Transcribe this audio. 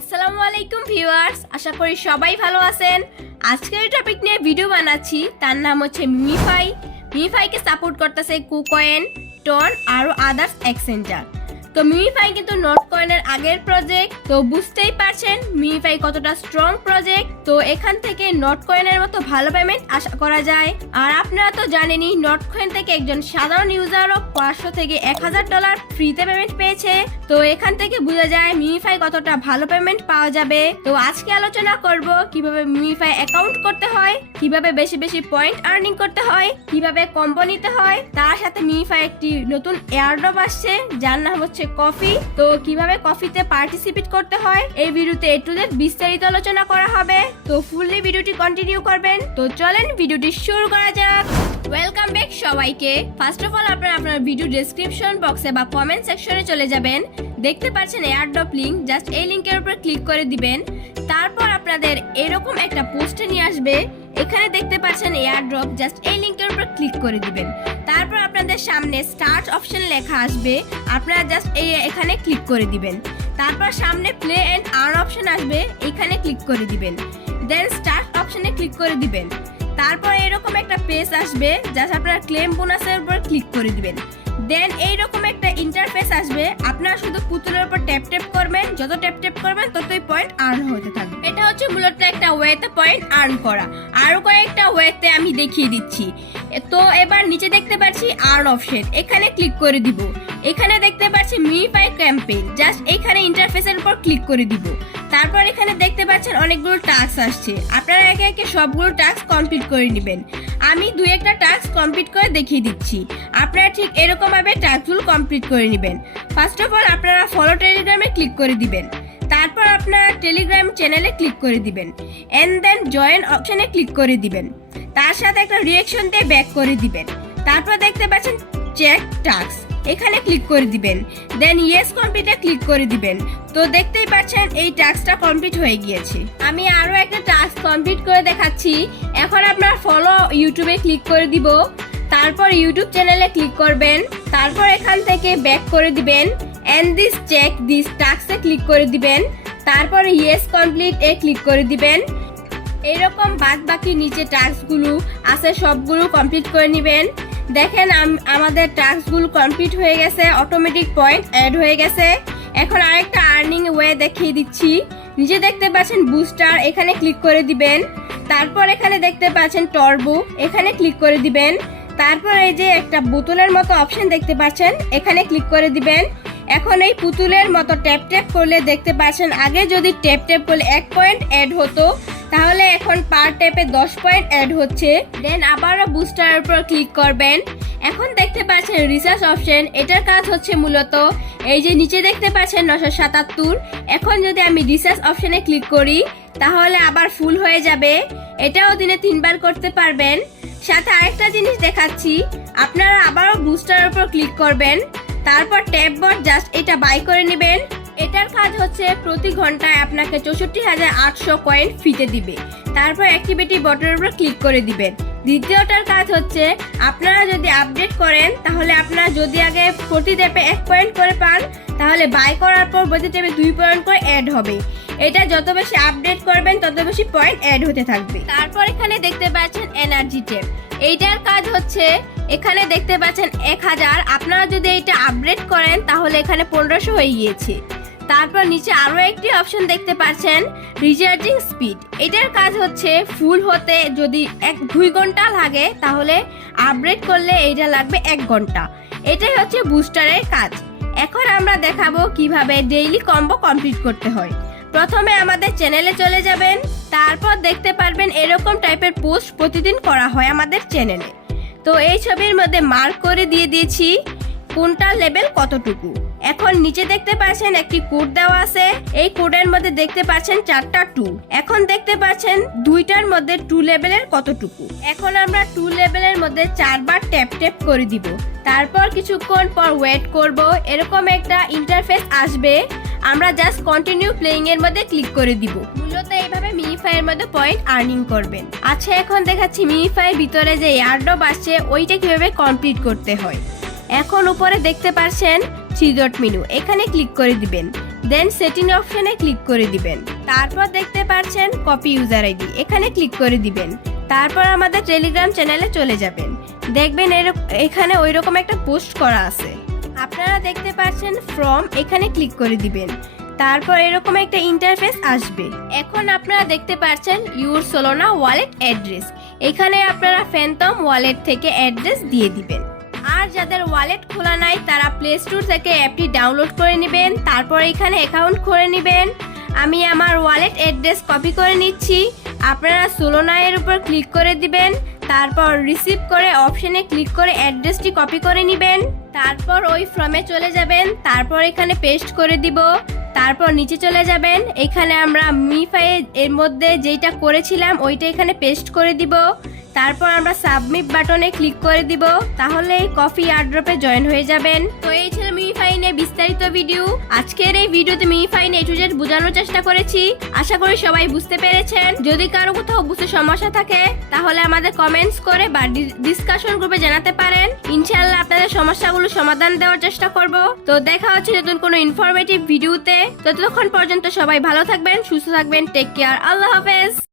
আসসালামু আলাইকুম ভিউয়ার্স, আশা করি সবাই ভালো আছেন। আজকের টপিক নিয়ে ভিডিও বানাচ্ছি, তার নাম হচ্ছে মিমিফাই। মিমিফাইকে সাপোর্ট করতেছে কুকয়েন, টন আর আদার্স এক্সচেঞ্জার। তো মিমিফাই কিন্তু নোট কয়েনের আগের প্রজেক্ট, তো বুঝতেই পারছেন মিমিফাই কতটা স্ট্রং প্রজেক্ট। তো এখান থেকে নোট কয়েনের মতো ভালো পেমেন্ট আশা করা যায়। আর আপনারা তো জানেনই নোট কয়েন থেকে একজন সাধারণ ইউজারও 500 থেকে $1000 ফ্রিতে পেমেন্ট পেয়েছে। তো এখান থেকে বোঝা যায় মিমিফাই কতটা ভালো পেমেন্ট পাওয়া যাবে। তো আজকে আলোচনা করব কিভাবে মিমিফাই অ্যাকাউন্ট করতে হয়, কিভাবে বেশি বেশি পয়েন্ট আর্নিং করতে হয়, কিভাবে কম্বো নিতে হয়। তার সাথে মিমিফাই একটি নতুন এয়ারড্রপ আসছে যার নাম হচ্ছে কফি। তো কিভাবে কফিতে পার্টিসিপেট করতে হয় এই ভিডিওতে এ টু জেড বিস্তারিত আলোচনা করা হবে। তো ফুললি ভিডিওটি কন্টিনিউ করবেন। তো চলেন ভিডিওটি শুরু করা যাক। ওয়েলকাম ব্যাক সবাইকে। ফার্স্ট অফ অল আপনারা আপনার ভিডিও ডেসক্রিপশন বক্সে বা কমেন্ট সেকশনে চলে যাবেন। দেখতে পাচ্ছেন এয়ারড্রপ লিংক, জাস্ট এই লিংকের উপর ক্লিক করে দিবেন। তারপর আপনাদের এরকম একটা পোস্টে নিয়ে আসবে। এখানে দেখতে পাচ্ছেন এয়ারড্রপ, জাস্ট এই লিংকের উপর ক্লিক করে দিবেন। তারপর আপনাদের সামনে স্টার্ট অপশন লেখা আসবে, আপনারা জাস্ট এখানে ক্লিক করে দিবেন। তারপর সামনে প্লে এন্ড আর্ন অপশন আসবে, এখানে ক্লিক করে দিবেন। দেন স্টার্ট অপশনে ক্লিক করে দিবেন। তারপর এরকম একটা পেজ আসবে, জাস্ট আপনারা ক্লেম বোনাসের উপর ক্লিক করে দিবেন। দেন এইরকম একটা ইন্টারফেস আসবে, আপনারা শুধু পুতুলের উপর ট্যাপ ট্যাপ করবেন। যত ট্যাপ ট্যাপ করবেন ততই পয়েন্ট আর্ন হতে থাকবে। এটা হচ্ছে মূলত একটা ওয়েতে পয়েন্ট আর্ন করা। আরো কয়েকটা ওয়েতে আমি দেখিয়ে দিচ্ছি। তো এবার নিচে দেখতে পাচ্ছি আর্ন অপশন, এখানে ক্লিক করে দিব। এখানে দেখতে পাচ্ছি মিমিফাই ক্যাম্পেইন, জাস্ট এখানে ইন্টারফেসের উপর ক্লিক করে দিব। তারপর এখানে দেখতে পাচ্ছেন অনেকগুলো টাস্ক আসছে, আপনারা একে একে সবগুলো টাস্ক কমপ্লিট করে নেবেন। আমি দুই একটা টাস্ক কমপ্লিট করে দেখিয়ে দিচ্ছি, আপনারা ঠিক এরকম ভাবে টাস্কগুলো কমপ্লিট করে নেবেন। ফার্স্ট অফ অল আপনারা ফলো টেলিগ্রামে ক্লিক করে দিবেন। তারপর আপনারা টেলিগ্রাম চ্যানেলে ক্লিক করে দিবেন। এন্ড দেন জয়েন অপশনে ক্লিক করে দিবেন। তার সাথে একটা রিঅ্যাকশন দিয়ে ব্যাক করে দিবেন। তারপর দেখতে পাচ্ছেন চেক টাস্ক, এখানে ক্লিক করে দিবেন। দেন ইয়েস কমপ্লিটে ক্লিক করে দিবেন। তো দেখতেই পাচ্ছেন এই টাস্কটা কমপ্লিট হয়ে গিয়েছে। আমি আরো একটা টাস্ক কমপ্লিট করে দেখাচ্ছি। এখন আপনার ফলো ইউটিউবে ক্লিক করে দিব। তারপর ইউটিউব চ্যানেলে ক্লিক করবেন। তারপর এখান থেকে ব্যাক করে দিবেন। এন্ড দিস চেক দিস টাস্কে ক্লিক করে দিবেন। তারপর ইয়েস কমপ্লিট এ ক্লিক করে দিবেন। এইরকম বাদ বাকি নিচে টাস্কগুলো আছে সবগুলো কমপ্লিট করে নেবেন। দেখেন আমাদের টাস্কগুলো কমপ্লিট হয়ে গেছে, অটোমেটিক পয়েন্ট অ্যাড হয়ে গেছে। এখন আরেকটা আর্নিং ওয়ে দেখিয়ে দিচ্ছি। নিচে দেখতে পাচ্ছেন বুস্টার, এখানে ক্লিক করে দিবেন। তারপর এখানে দেখতে পাচ্ছেন টর্বো, এখানে ক্লিক করে দিবেন। তারপর এই যে একটা বোতলের মতো অপশন দেখতে পাচ্ছেন, এখানে ক্লিক করে দিবেন। এখন এই পুতুলের মতো ট্যাপ ট্যাপ করলে দেখতে পাচ্ছেন আগে যদি ট্যাপ ট্যাপ করলে 1 পয়েন্ট অ্যাড হতো, তাহলে এখন পার ট্যাপে 10 পয়েন্ট অ্যাড হচ্ছে। দেন আবারও বুস্টারের উপর ক্লিক করবেন। এখন দেখতে পাচ্ছেন রিসার্চ অপশন, এটার কাজ হচ্ছে মূলত এই যে নিচে দেখতে পাচ্ছেন 977। এখন যদি আমি রিসার্চ অপশনে ক্লিক করি তাহলে আবার ফুল হয়ে যাবে। এটাও দিনে 3 বার করতে পারবেন। সাথে আরেকটা জিনিস দেখাচ্ছি, আপনারা আবারও বুস্টারের উপর ক্লিক করবেন। তারপর ট্যাব বট, জাস্ট এটা বাই করে নেবেন। এটার কাজ হচ্ছে প্রতি ঘন্টায় আপনাকে 64,800 কয়েন ফ্রিতে দিবে। তারপর অ্যাক্টিভিটি বটের উপর ক্লিক করে দিবেন। দ্বিতীয়টার কাজ হচ্ছে আপনারা যদি আপডেট করেন তাহলে আপনারা যদি আগে প্রতি ট্যাপে 1 পয়েন্ট করে পান, তাহলে বাই করার পর প্রতি ট্যাপে 2 পয়েন্ট করে অ্যাড হবে। এটা যত বেশি আপডেট করবেন তত বেশি পয়েন্ট অ্যাড হতে থাকবে। তারপর এখানে দেখতে পাচ্ছেন এনার্জি ট্যাপ, এইটার কাজ হচ্ছে এখানে দেখতে পাচ্ছেন 1000, আপনারা যদি এটা আপডেট করেন তাহলে এখানে 1500 হয়ে গিয়েছে। তারপর নিচে আরো একটি অপশন দেখতে পাচ্ছেন রিচার্জিং স্পিড, এটার কাজ হচ্ছে ফুল হতে যদি 2 ঘন্টা লাগে তাহলে আপডেট করলে এটা লাগবে 1 ঘন্টা। এটাই হচ্ছে বুস্টারের কাজ। এখন আমরা দেখাবো কিভাবে ডেইলি কম্বো কমপ্লিট করতে হয়। প্রথমে আমাদের চ্যানেলে চলে যাবেন। তারপর দেখতে পারবেন এরকম টাইপের পোস্ট প্রতিদিন করা হয় আমাদের চ্যানেলে। তো এই ছবির মধ্যে মার্ক করে দিয়ে দিয়েছি কোনটা লেভেল কতটুকু। এখন নিচে দেখতে পাচ্ছেন একটি কোড দেওয়া আছে, এই কোডের মধ্যে দেখতে পাচ্ছেন 4টা 2। এখন দেখতে পাচ্ছেন 2টার মধ্যে 2 লেভেলের কতটুকু। এখন আমরা 2 লেভেলের মধ্যে 4 বার ট্যাপ ট্যাপ করে দিব। তারপর কিছুক্ষণ পর ওয়েট করব, এরকম একটা ইন্টারফেস আসবে। আমরা জাস্ট কন্টিনিউ প্লেইং এর মধ্যে ক্লিক করে দিব। মূলত এইভাবে মিমিফাই এর মধ্যে পয়েন্ট আর্নিং করবেন। আচ্ছা, এখন দেখাচ্ছি মিমিফাই ভিতরে যে এয়ারড্রপ আসছে ওইটা কিভাবে কমপ্লিট করতে হয়। এখন উপরে দেখতে পাচ্ছেন 3 ডট মেনু, এখানে ক্লিক করে দিবেন। দেন সেটিং অপশনে ক্লিক করে দিবেন। তারপর দেখতে পাচ্ছেন কপি ইউজার আইডি, এখানে ক্লিক করে দিবেন। তারপর আমাদের টেলিগ্রাম চ্যানেলে চলে যাবেন। দেখবেন এখানে ওই রকম একটা পোস্ট করা আছে। আপনারা দেখতে পাচ্ছেন ফ্রম, এখানে ক্লিক করে দিবেন। তারপর এরকম একটা ইন্টারফেস আসবে। এখন আপনারা দেখতে পাচ্ছেন ইউর সোলোনা ওয়ালেট অ্যাড্রেস, এখানে আপনারা ফ্যান্টম ওয়ালেট থেকে অ্যাড্রেস দিয়ে দিবেন। আর যাদের ওয়ালেট খোলা নাই তারা প্লে স্টোর থেকে অ্যাপটি ডাউনলোড করে নেবেন। তারপর এখানে অ্যাকাউন্ট করে নেবেন। আমি আমার ওয়ালেট অ্যাড্রেস কপি করে নিচ্ছি। আপনারা সোলোনা এর উপর ক্লিক করে দিবেন। তারপর রিসিভ করে অপশনে ক্লিক করে অ্যাড্রেসটি কপি করে নেবেন। তারপর ওই ফর্মে চলে যাবেন। তারপর এখানে পেস্ট করে দিব। তারপর নিচে চলে যাবেন। এখানে আমরা মিফাই এর মধ্যে যেটা করেছিলাম ওইটা এখানে পেস্ট করে দিব। তারপর আমরা সাবমিট বাটনে ক্লিক করে দিব। তাহলে এই কফি এয়ারড্রপে জয়েন হয়ে যাবেন। তো এই ছিল মিফাই নিয়ে বিস্তারিত ভিডিও। আজকের এই ভিডিওতে মিফাই নিয়ে A to Z বোঝানোর চেষ্টা করেছি। আশা করি সবাই বুঝতে পেরেছেন। যদি কারো কোথাও বুঝতে সমস্যা থাকে তাহলে আমাদের কমেন্টস করে বা ডিসকাশন গ্রুপে জানাতে পারেন। ইনশাআল্লাহ আপনাদের সমস্যাগুলো সমাধান দেওয়ার চেষ্টা করব। তো দেখা হচ্ছে নতুন কোনো ইনফরমেটিভ ভিডিওতে। ততক্ষণ পর্যন্ত সবাই ভালো থাকবেন, সুস্থ থাকবেন। Take care. আল্লাহ হাফেজ।